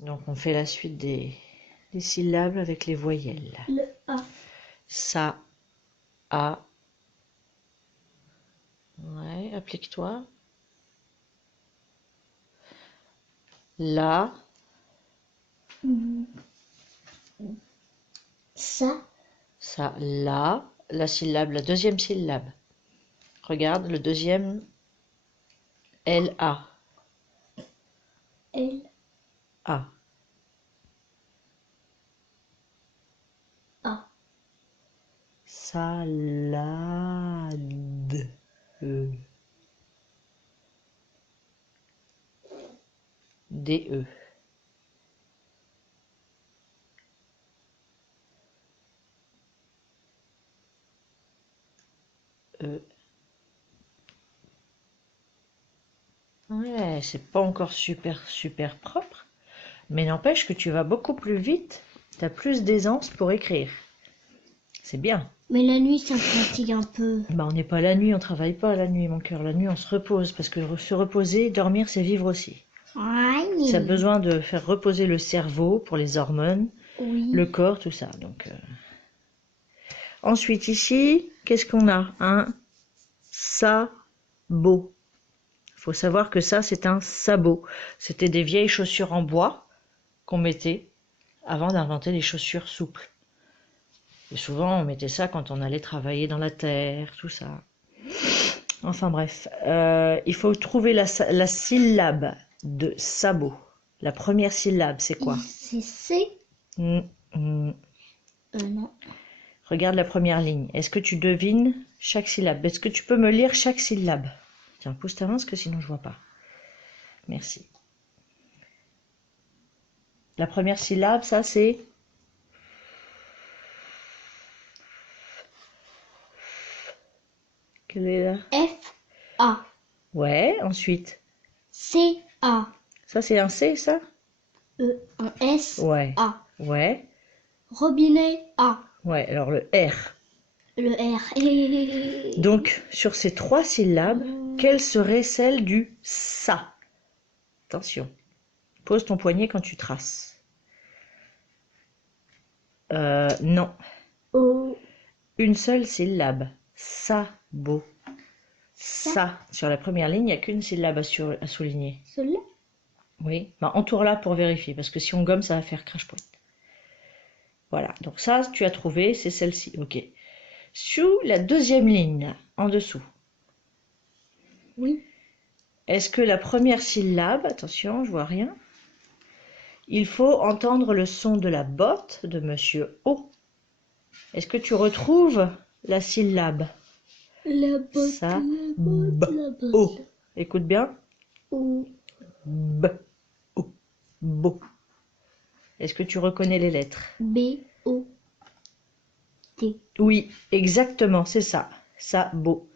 Donc on fait la suite des syllabes avec les voyelles. Le A. Ça, A. Ouais, applique-toi. La, Ça. ça, la syllabe, la deuxième syllabe. Regarde le deuxième, L-A. L. A. A. Salade. D-E. E. Ouais, c'est pas encore super propre, mais n'empêche que tu vas beaucoup plus vite. Tu as plus d'aisance pour écrire. C'est bien. Mais la nuit, ça me fatigue un peu. Bah, on n'est pas la nuit, on travaille pas la nuit, mon cœur. La nuit, on se repose, parce que se reposer, dormir, c'est vivre aussi. Ouais. Ça a besoin de faire reposer le cerveau pour les hormones, Oui. le corps, tout ça. Donc, ensuite, ici, qu'est-ce qu'on a? Un sabot. Il faut savoir que ça, c'est un sabot. C'était des vieilles chaussures en bois qu'on mettait avant d'inventer les chaussures souples. Et souvent, on mettait ça quand on allait travailler dans la terre, tout ça. Enfin bref, il faut trouver la syllabe de sabot. La première syllabe, c'est quoi? C'est C. Mm, mm. Non. Regarde la première ligne. Est-ce que tu devines chaque syllabe? Est-ce que tu peux me lire chaque syllabe? Tiens, pousse ta main parce que sinon je vois pas. Merci. La première syllabe, ça c'est... Quelle est là? F. A. Ouais, ensuite. C. A. Ça c'est un C, ça? E. Un S. Ouais. A. Ouais. Robinet. A. Ouais, alors le R. Le R. Donc, sur ces trois syllabes, quelle serait celle du ça? Attention. Pose ton poignet quand tu traces. Non. O. Une seule syllabe. Sabot. Ça. Sur la première ligne, il n'y a qu'une syllabe à souligner. Cela. Oui. Ben, entoure-la pour vérifier, parce que si on gomme, ça va faire crache-pointe. Voilà. Donc ça, tu as trouvé, c'est celle-ci. Ok. Sous la deuxième ligne, en dessous, Oui. est-ce que la première syllabe, attention, je vois rien, il faut entendre le son de la botte de Monsieur O. Est-ce que tu retrouves la syllabe? La botte. Ça, La B, botte. La O. botte. Écoute bien. O. B, O, bo. Est-ce que tu reconnais les lettres? B. O. T. Oui, exactement, c'est ça. Sabot.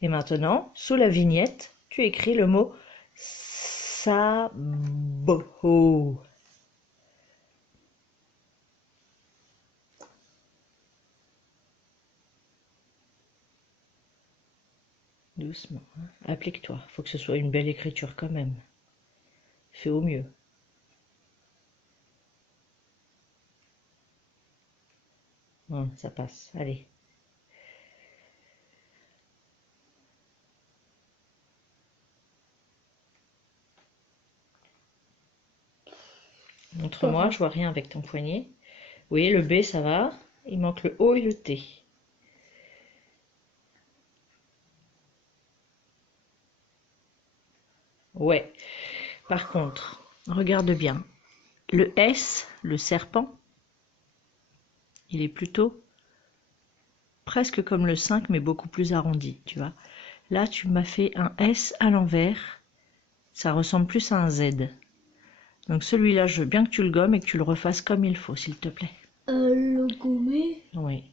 Et maintenant, sous la vignette, tu écris le mot sabot. Doucement, hein. Applique-toi. Faut que ce soit une belle écriture quand même. Fais au mieux. Ça passe. Allez. Montre-moi, je vois rien avec ton poignet. Oui, le B, ça va. Il manque le O et le T. Ouais. Par contre, regarde bien. Le S, le serpent, il est plutôt presque comme le 5, mais beaucoup plus arrondi, tu vois. Là, tu m'as fait un S à l'envers. Ça ressemble plus à un Z. Donc celui-là, je veux bien que tu le gommes et que tu le refasses comme il faut, s'il te plaît. Le gommer. Oui.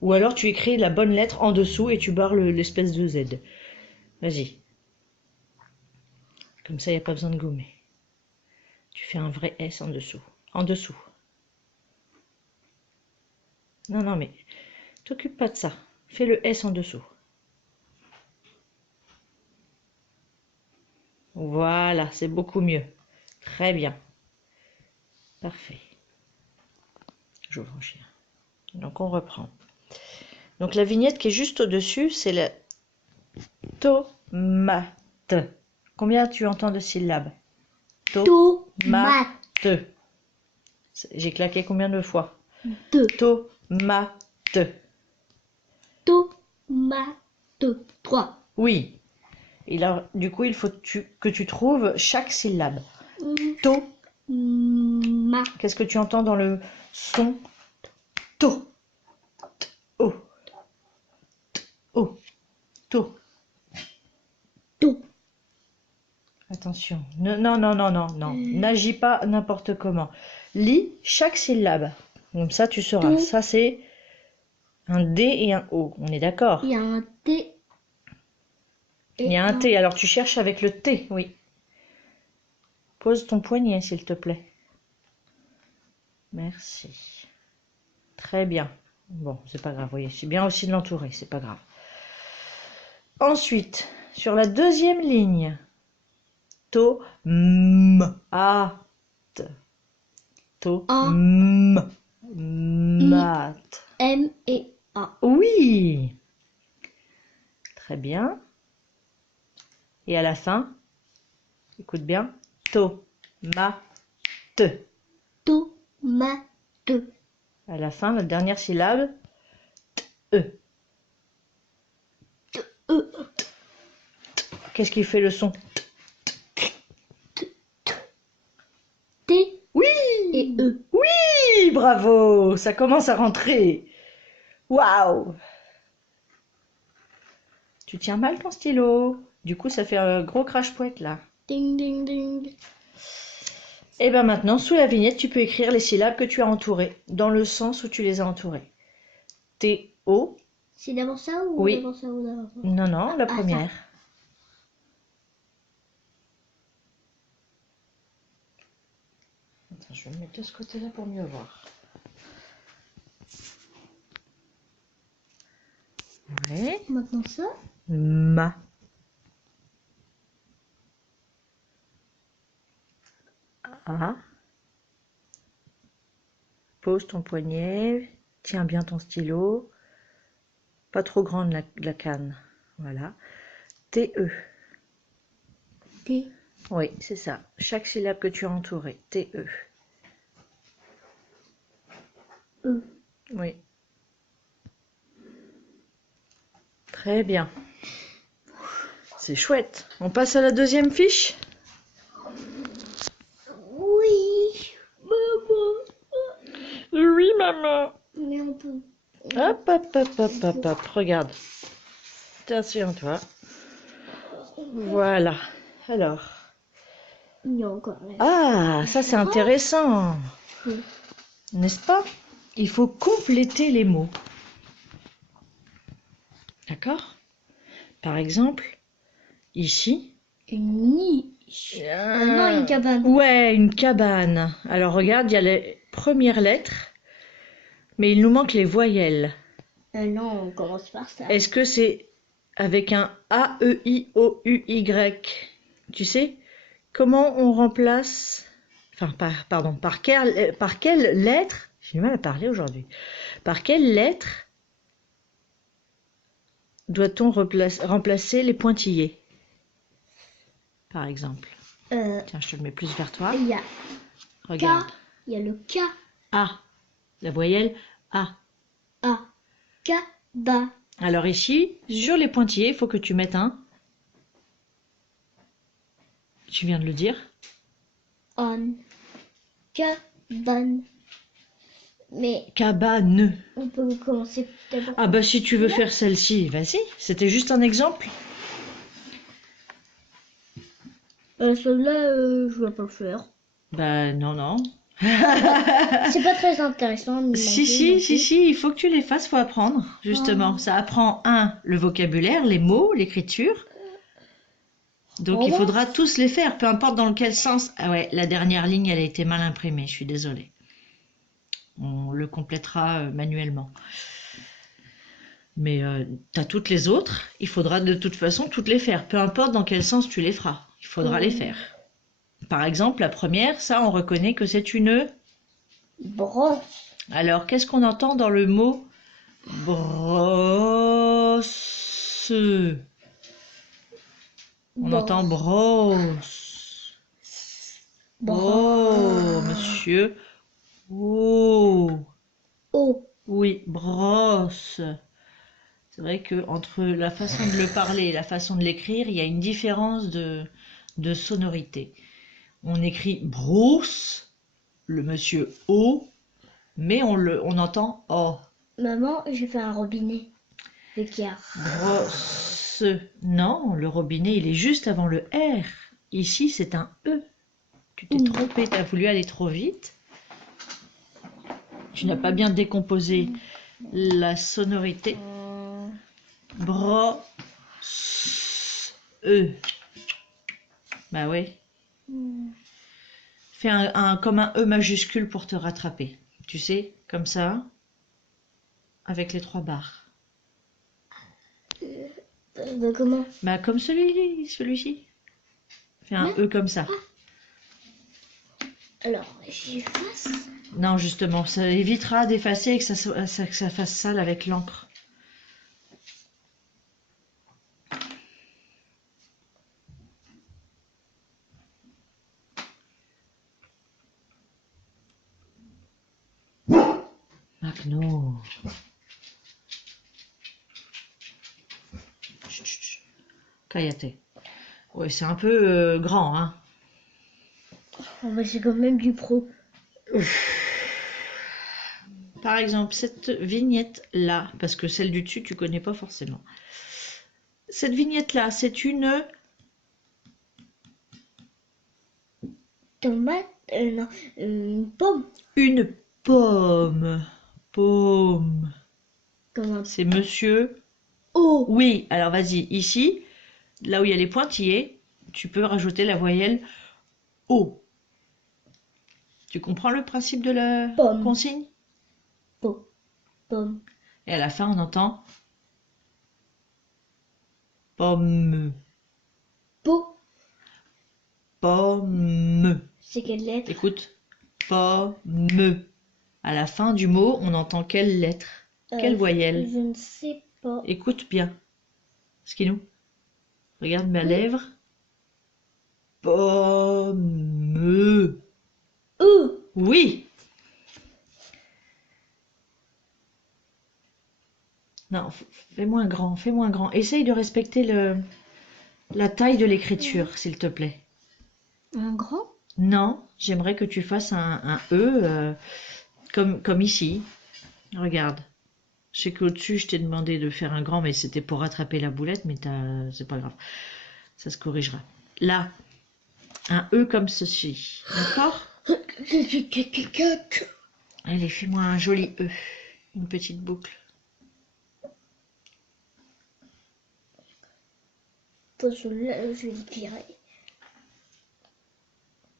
Ou alors tu écris la bonne lettre en dessous et tu barres l'espèce de Z. Vas-y. Comme ça, il n'y a pas besoin de gommer. Tu fais un vrai S en dessous. En dessous. Non, non, mais t'occupe pas de ça. Fais le S en dessous. Voilà, c'est beaucoup mieux. Très bien. Parfait. Je vais franchir. Donc on reprend. Donc la vignette qui est juste au-dessus, c'est la tomate. Combien tu entends de syllabes? Tomate. J'ai claqué combien de fois? 2. Tomate. Tomate. 3. Oui. Et là, du coup, il faut que tu trouves chaque syllabe. To. Qu'est-ce que tu entends dans le son? To. O. O. To. To. Attention. Non, non, non, non, non, non. N'agis pas n'importe comment. Lis chaque syllabe. Comme ça, tu sauras. To. Ça, c'est un D et un O. On est d'accord? Il y a un T. Il y a un T. Alors, tu cherches avec le T, oui. Pose ton poignet, s'il te plaît. Merci. Très bien. Bon, c'est pas grave, voyez. C'est bien aussi de l'entourer, c'est pas grave. Ensuite, sur la deuxième ligne, tomate. Tomate. M et A. Oui. Très bien. Et à la fin, écoute bien, tomate. Tomate. À la fin, la dernière syllabe, E. E. Qu'est-ce qui fait le son? T. Oui. Et E. Oui, bravo, ça commence à rentrer. Waouh. Tu tiens mal ton stylo. Du coup, ça fait un gros crash-pouette là. Ding, ding, ding. Et bien maintenant, sous la vignette, tu peux écrire les syllabes que tu as entourées, dans le sens où tu les as entourées. T-O. C'est d'abord ça ou Oui. d'abord ça ou d'abord ça? Non, non, la ça. première. Attends, je vais me mettre de ce côté-là pour mieux voir. Ouais. Maintenant ça. Ma. A. Pose ton poignet. Tiens bien ton stylo. Pas trop grande la canne. Voilà. T-E. T. Oui, c'est ça. Chaque syllabe que tu as entourée. T-E. E. Oui. Très bien. C'est chouette. On passe à la deuxième fiche? Oui. Maman. Oui, maman. Mais on peut. Hop, hop, hop, hop, hop, hop. Regarde. Attention-toi. Voilà. Alors. Il y a encore là. Ah, ça c'est intéressant. Oui. N'est-ce pas? Il faut compléter les mots. D'accord? Par exemple, ici. Une niche. Non, une cabane. Ouais, une cabane. Alors regarde, il y a les premières lettres, mais il nous manque les voyelles. Non, on commence par ça. Est-ce que c'est avec un A-E-I-O-U-Y? Tu sais? Comment on remplace... Enfin, pardon, par quelle lettre... J'ai du mal à parler aujourd'hui. Par quelle lettre doit-on remplacer les pointillés? Par exemple. Tiens, je te le mets plus vers toi. Il y a Regarde. K. Il y a le K. A. La voyelle A. A. K. Ba. Alors ici, sur les pointillés, il faut que tu mettes un... Tu viens de le dire. On. Cabane. Mais Cabane. on peut commencer d'abord. Ah bah si tu veux faire celle-ci, vas-y. C'était juste un exemple. Celui-là, je vais pas le faire. Bah non, non. C'est pas très intéressant. Si, il faut que tu les fasses, faut apprendre, justement. Ça apprend, le vocabulaire, les mots, l'écriture. Donc il faudra tous les faire, peu importe dans quel sens. Ah ouais, la dernière ligne, elle a été mal imprimée, je suis désolée. On le complétera manuellement. Mais tu as toutes les autres, il faudra de toute façon toutes les faire, peu importe dans quel sens tu les feras. Il faudra les faire. Par exemple, la première, ça, on reconnaît que c'est une... Brosse. Alors, qu'est-ce qu'on entend dans le mot brosse? On entend brosse. Oh, monsieur. Oh. Oh. Oui, brosse. C'est vrai que entre la façon de le parler et la façon de l'écrire, il y a une différence de sonorité. On écrit brousse, le monsieur O, mais on entend O. Maman, j'ai fait un robinet. L'écart. Brosse. Non, le robinet, il est juste avant le R. Ici, c'est un E. Tu t'es trompé, tu as voulu aller trop vite. Tu n'as pas bien décomposé la sonorité. Brosse. E. Bah oui. Fais comme un E majuscule pour te rattraper. Tu sais, comme ça, avec les 3 barres. Comment? Bah comme celui-ci. Fais un E comme ça. Alors, j'efface. Non, justement, ça évitera d'effacer et que ça fasse sale avec l'encre. Magno. Kayate. Ouais, c'est un peu grand, hein. Oh, bah, c'est quand même du pro. Par exemple, cette vignette-là, parce que celle du dessus, tu connais pas forcément. Cette vignette-là, c'est une... Tomate, non, une pomme. Une pomme. Pomme. Comment? C'est monsieur... Oh. Oui, alors vas-y, ici, là où il y a les pointillés, tu peux rajouter la voyelle O. Tu comprends le principe de la Pomme. consigne? Po. Pomme. Et à la fin, on entend pomme. Po. Pomme. C'est quelle lettre? Écoute, pomme. À la fin du mot, on entend quelle lettre? Quelle voyelle? Je ne sais pas. Écoute bien. Skinou, regarde ma Oui. lèvre. Pomme. Oui. Non, fais moins grand, fais moins grand. Essaye de respecter la taille de l'écriture, s'il te plaît. Un grand? Non, j'aimerais que tu fasses un E comme ici. Regarde. Je sais qu'au-dessus, je t'ai demandé de faire un grand, mais c'était pour rattraper la boulette, mais c'est pas grave. Ça se corrigera. Là, un E comme ceci. D'accord? Allez, fais-moi un joli E. Une petite boucle. Je vais le virer.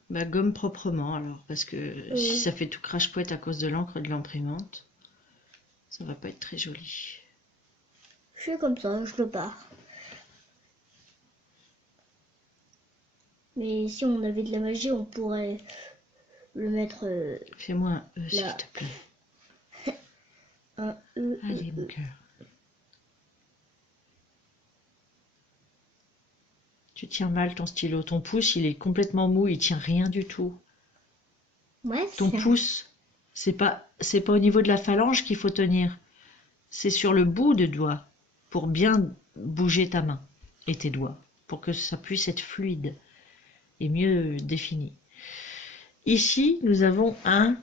Bah, gomme proprement alors, parce que si ça fait tout crache-pouette à cause de l'encre et de l'imprimante, ça va pas être très joli. Je fais comme ça, je le pars. Mais si on avait de la magie, on pourrait le mettre Fais-moi un E, s'il là. te plaît. Un E. Allez, mon cœur. Tu tiens mal ton stylo. Ton pouce, il est complètement mou, il tient rien du tout. Ouais, Ton pouce, c'est pas au niveau de la phalange qu'il faut tenir. C'est sur le bout de doigt pour bien bouger ta main et tes doigts, pour que ça puisse être fluide et mieux défini. Ici, nous avons un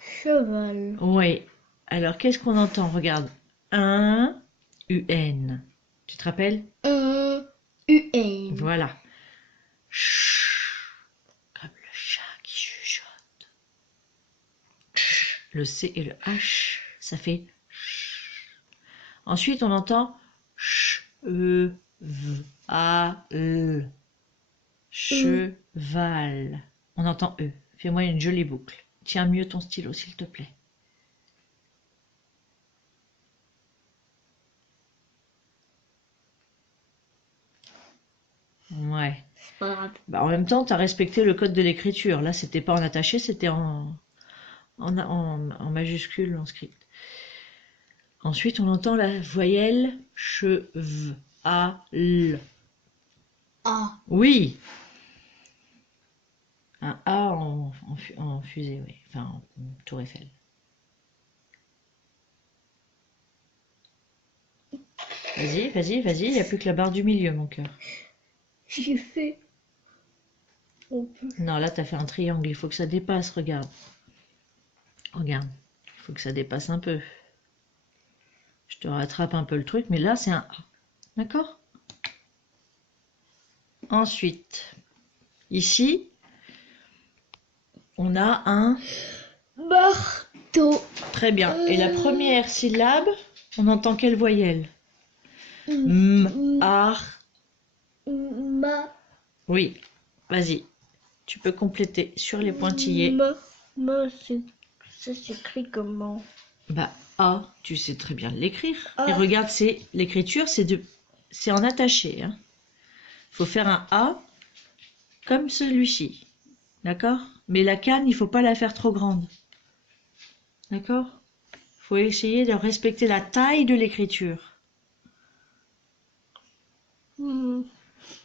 cheval. Oui. Alors, qu'est-ce qu'on entend? Regarde. Un UN. Tu te rappelles? Un UN. Voilà. Chut. Comme le chat qui chuchote. Le C et le H, ça fait ch. Ensuite, on entend ch, E, V, A, L. Cheval. On entend E. Fais-moi une jolie boucle. Tiens mieux ton stylo, s'il te plaît. Ouais. C'est pas grave. Bah, en même temps, tu as respecté le code de l'écriture. Là, c'était pas en attaché, c'était en majuscule, en script. Ensuite, on entend la voyelle chev, a, l. A. Oui, un A en fusée, oui. Enfin, en tour Eiffel. Vas-y, vas-y, vas-y, il n'y a plus que la barre du milieu, mon cœur. J'ai fait. On peut. Non, là, tu as fait un triangle, il faut que ça dépasse, regarde. Regarde, il faut que ça dépasse un peu. Je te rattrape un peu le truc, mais là, c'est un A. D'accord? Ensuite, ici, on a un... Marteau. Très bien. Et la première syllabe, on entend quelle voyelle? M. Ar. Ma. Oui, vas-y. Tu peux compléter sur les pointillés. Ça s'écrit comment? Bah, A, tu sais très bien l'écrire. A. Et regarde, c'est l'écriture, c'est en attaché. Hein. Faut faire un A comme celui-ci. D'accord? Mais la canne, il faut pas la faire trop grande. D'accord? Faut essayer de respecter la taille de l'écriture.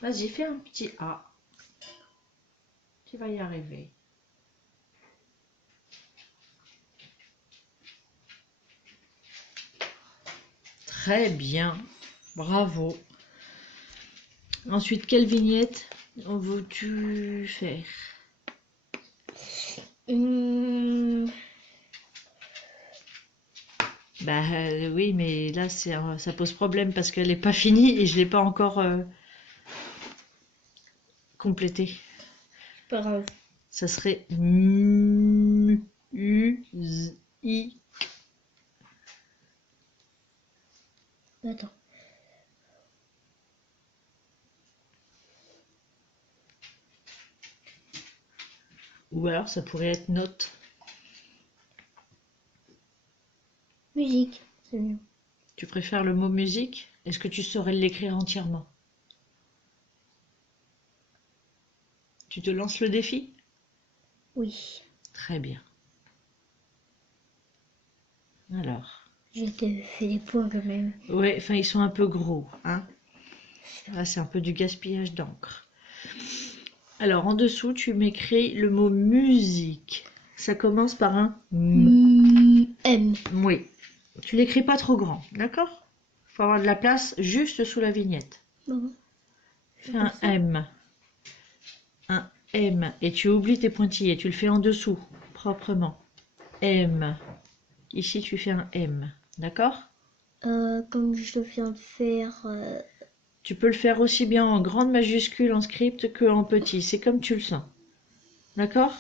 Vas-y, fais un petit A. Tu vas y arriver. Très bien. Bravo. Ensuite, quelle vignette veux-tu faire? Bah oui, mais là, ça pose problème parce qu'elle n'est pas finie et je ne l'ai pas encore complétée. Pas grave. Ça serait M, U, Z, I. Attends. Ou alors, ça pourrait être note. Musique. C'est mieux. Tu préfères le mot musique? Est-ce que tu saurais l'écrire entièrement? Tu te lances le défi? Oui. Très bien. Alors. Je te fais des points quand même. Ouais, enfin, ils sont un peu gros. Hein. Là, c'est un peu du gaspillage d'encre. Alors, en dessous, tu m'écris le mot musique. Ça commence par un M. M. Oui. Tu l'écris pas trop grand, d'accord? Il faut avoir de la place juste sous la vignette. Bon. Fais un M. Un M. Et tu oublies tes pointillés. Tu le fais en dessous, proprement. M. Ici, tu fais un M. D'accord? Comme je viens de faire Tu peux le faire aussi bien en grande majuscule en script que en petit. C'est comme tu le sens. D'accord?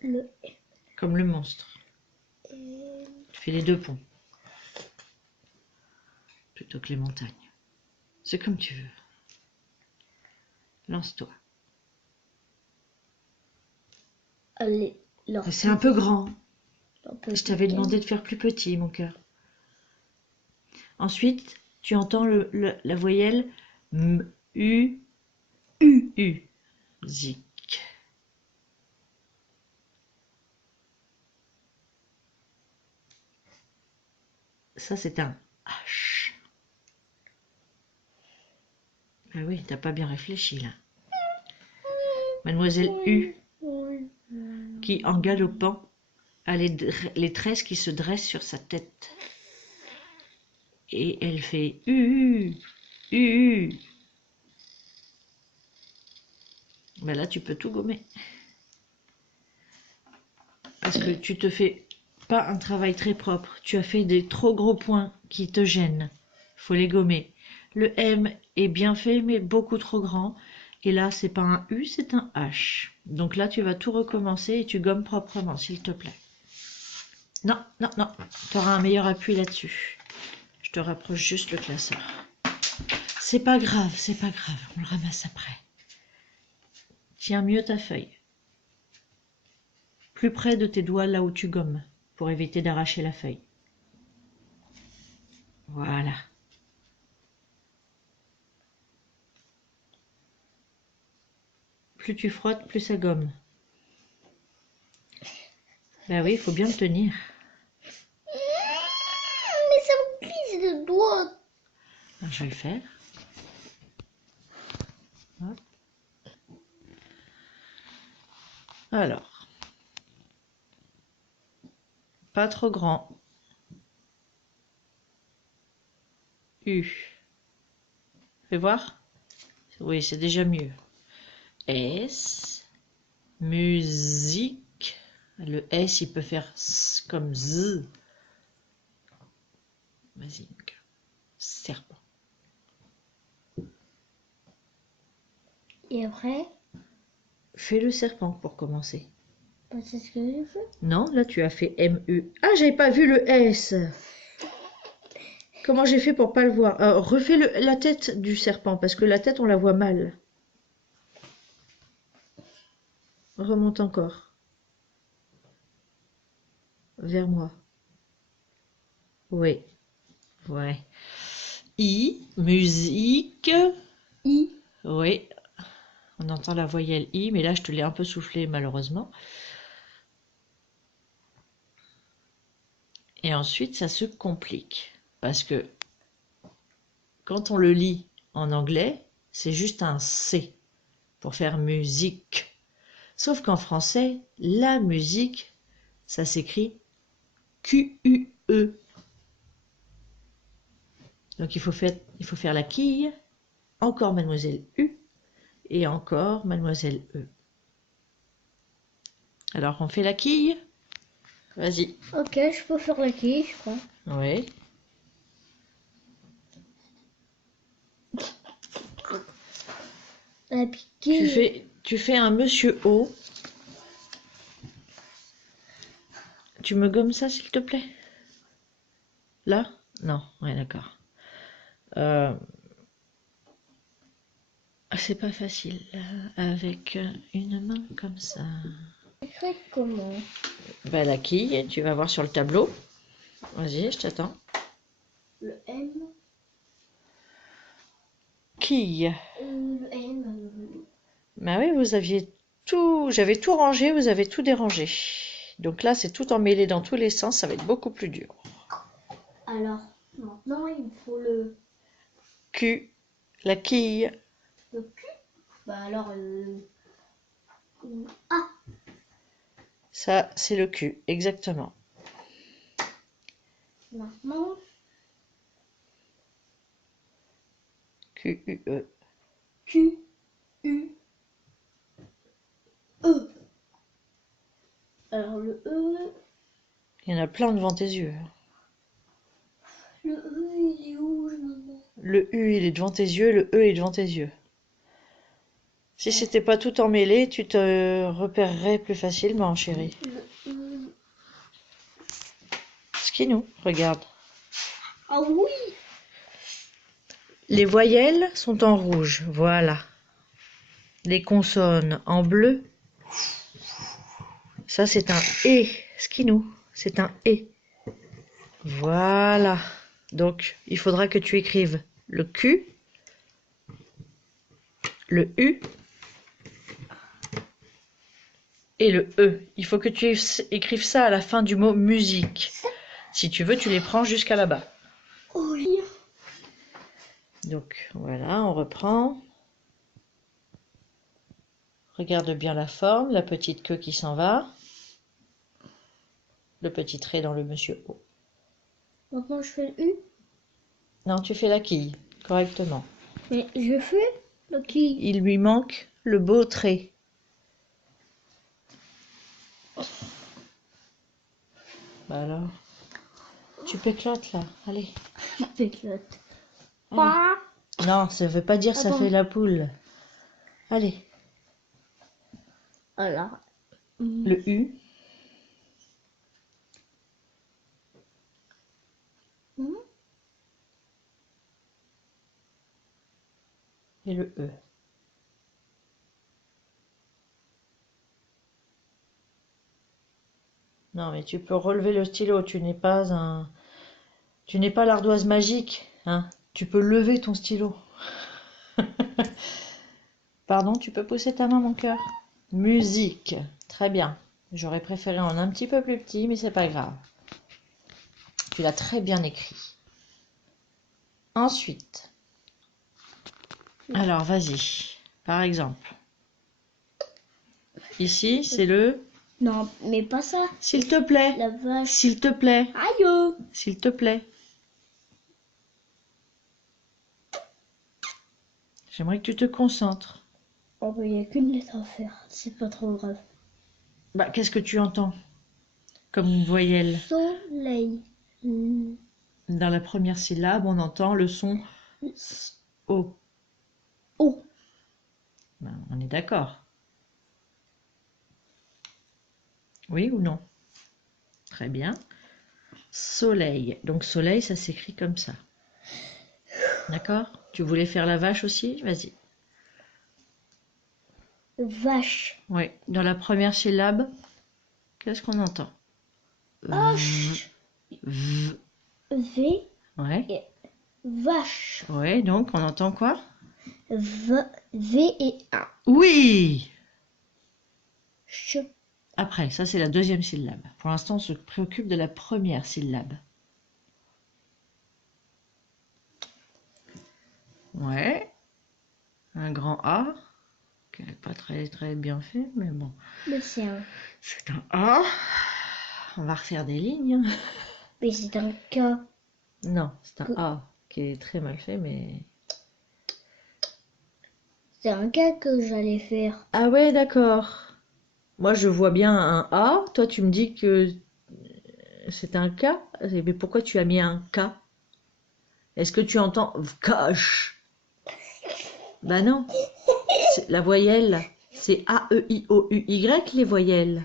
le Comme le monstre. M. Tu fais les deux ponts. Plutôt que les montagnes. C'est comme tu veux. Lance-toi. Allez, C'est un peu grand. peu Je t'avais demandé de faire plus petit, mon cœur. Ensuite, tu entends la voyelle M, U, U, U. Zik. Ça, c'est un H. Ah oui, t'as pas bien réfléchi, là. Mademoiselle U, qui, en galopant, a les tresses qui se dressent sur sa tête. Et elle fait U, U. Ben là, tu peux tout gommer. Parce que tu te fais pas un travail très propre. Tu as fait des trop gros points qui te gênent. Faut les gommer. Le M est bien fait, mais beaucoup trop grand. Et là, c'est pas un U, c'est un H. Donc là, tu vas tout recommencer et tu gommes proprement, s'il te plaît. Non, non, non. Tu auras un meilleur appui là-dessus. Je te rapproche juste le classeur. C'est pas grave, c'est pas grave. On le ramasse après. Tiens mieux ta feuille. Plus près de tes doigts là où tu gommes, pour éviter d'arracher la feuille. Voilà. Plus tu frottes, plus ça gomme. Ben oui, il faut bien le tenir. Mais ça me glisse le doigt. Alors, je vais le faire. Hop. Alors, pas trop grand. U. Fais voir. Oui, c'est déjà mieux. S. Musique. Le S, il peut faire S comme Z. Vas-y, serpent. Et après, Fais le serpent pour commencer. bah, c'est ce que j'ai fait. Non, là tu as fait M-U. Ah, j'avais pas vu le S. Comment j'ai fait pour pas le voir? Refais la tête du serpent, parce que la tête, on la voit mal. Remonte encore. Vers moi. Oui. Ouais. I, musique. I. Oui. On entend la voyelle I, mais là, je te l'ai un peu soufflé, malheureusement. Et ensuite, ça se complique. Parce que quand on le lit en anglais, c'est juste un C pour faire musique. Sauf qu'en français, la musique, ça s'écrit Q-U-E. Donc il faut faire la quille, encore mademoiselle U, et encore mademoiselle E. Alors on fait la quille. Vas-y. Ok, je peux faire la quille, je crois. Oui. La piquille. Tu fais un monsieur O. Tu me gommes ça, s'il te plaît? Là? Non, ouais, d'accord. C'est pas facile avec une main comme ça. Écrit comment? Bah, la quille, tu vas voir sur le tableau. Vas-y, je t'attends. Le M. Quille. Le M. Bah oui, vous aviez tout. J'avais tout rangé, vous avez tout dérangé. Donc là, c'est tout emmêlé dans tous les sens, ça va être beaucoup plus dur. Alors, maintenant, il me faut le Q, la quille. Q. Bah alors, A. Ça, c'est le Q, exactement. Maintenant, Q-U-E. Q, U, E. Alors, le E. Il y en a plein devant tes yeux. Le E, il est où, maman? Le U, il est devant tes yeux, le E est devant tes yeux. Si c'était pas tout emmêlé, tu te repérerais plus facilement, chérie. Le E. Skinou, regarde. Ah oui! Les voyelles sont en rouge, voilà. Les consonnes en bleu. Ça, c'est un E. Skinou, c'est un E. Voilà. Donc, il faudra que tu écrives le Q, le U et le E. Il faut que tu écrives ça à la fin du mot musique. Si tu veux, tu les prends jusqu'à là-bas. Oh, lire. Donc, voilà, on reprend. Regarde bien la forme, la petite queue qui s'en va. Le petit trait dans le monsieur O. Maintenant, je fais le U. Non, tu fais la quille, correctement. Mais je fais le qui? Il lui manque le beau trait. Bah alors, tu péclotes là, allez. Péclote. Allez. Non, ça veut pas dire ça Attends. fait la poule. Allez, Alors. le U Hmm. et le E. Non, mais tu peux relever le stylo, tu n'es pas l'ardoise magique, hein. Tu peux lever ton stylo. Pardon, tu peux pousser ta main, mon cœur? Musique. Très bien. J'aurais préféré en un petit peu plus petit, mais c'est pas grave. Tu l'as très bien écrit. Ensuite, alors vas-y. Par exemple, ici, c'est le... Non, mais pas ça. S'il te plaît. La vache. S'il te plaît. Aïe oh. S'il te plaît. J'aimerais que tu te concentres. Oh, il n'y a qu'une lettre à faire. C'est pas trop grave. Bah, qu'est-ce que tu entends comme voyelle? Soleil. Dans la première syllabe, on entend le son O. Oh. Ben, on est d'accord. Oui ou non? Très bien. Soleil. Donc soleil, ça s'écrit comme ça. D'accord? Tu voulais faire la vache aussi? Vas-y. Vache. Oui. Dans la première syllabe, qu'est-ce qu'on entend? H. V. V. Ouais. Et vache. Ouais, donc on entend quoi? V et A. Oui! Ch. Après, ça c'est la deuxième syllabe. Pour l'instant, on se préoccupe de la première syllabe. Ouais. Un grand A, qui n'est pas très bien fait, mais bon. Mais c'est un. C'est un A. On va refaire des lignes. Mais c'est un K. Non, c'est un A qui est très mal fait, mais... C'est un K que j'allais faire. Ah ouais, d'accord. Moi, je vois bien un A. Toi, tu me dis que c'est un K. Mais pourquoi tu as mis un K? Est-ce que tu entends cache? Bah non. La voyelle, c'est A-E-I-O-U-Y, les voyelles.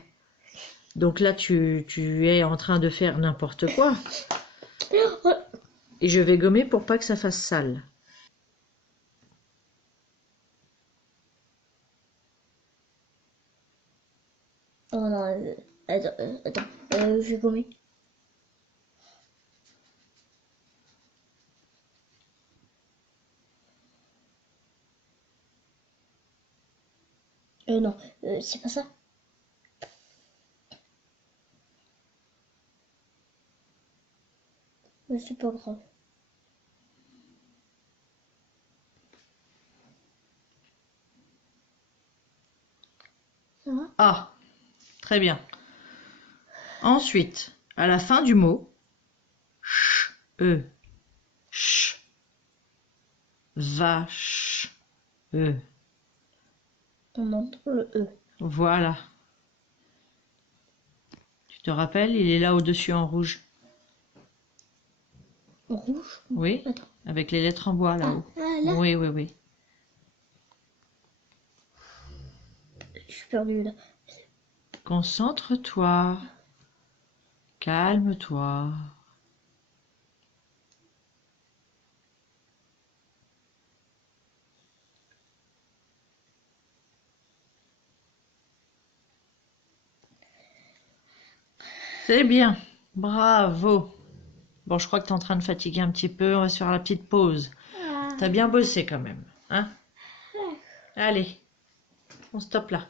Donc là, tu es en train de faire n'importe quoi. Et je vais gommer pour pas que ça fasse sale. Oh non, attends, je vais gommer. Non, c'est pas ça. Mais c'est pas grave. Ça va? Ah, très bien. Ensuite, à la fin du mot, ch, ch, vache, On entend le E. Voilà. Tu te rappelles, il est là au-dessus en rouge. En rouge? Oui, Attends. avec les lettres en bois là-haut. Là? Oui, oui, oui. Je suis perdue là. Concentre-toi. Calme-toi. C'est bien. Bravo. Bon, je crois que tu es en train de fatiguer un petit peu. On va se faire la petite pause. T'as bien bossé quand même, hein? Allez, on stoppe là.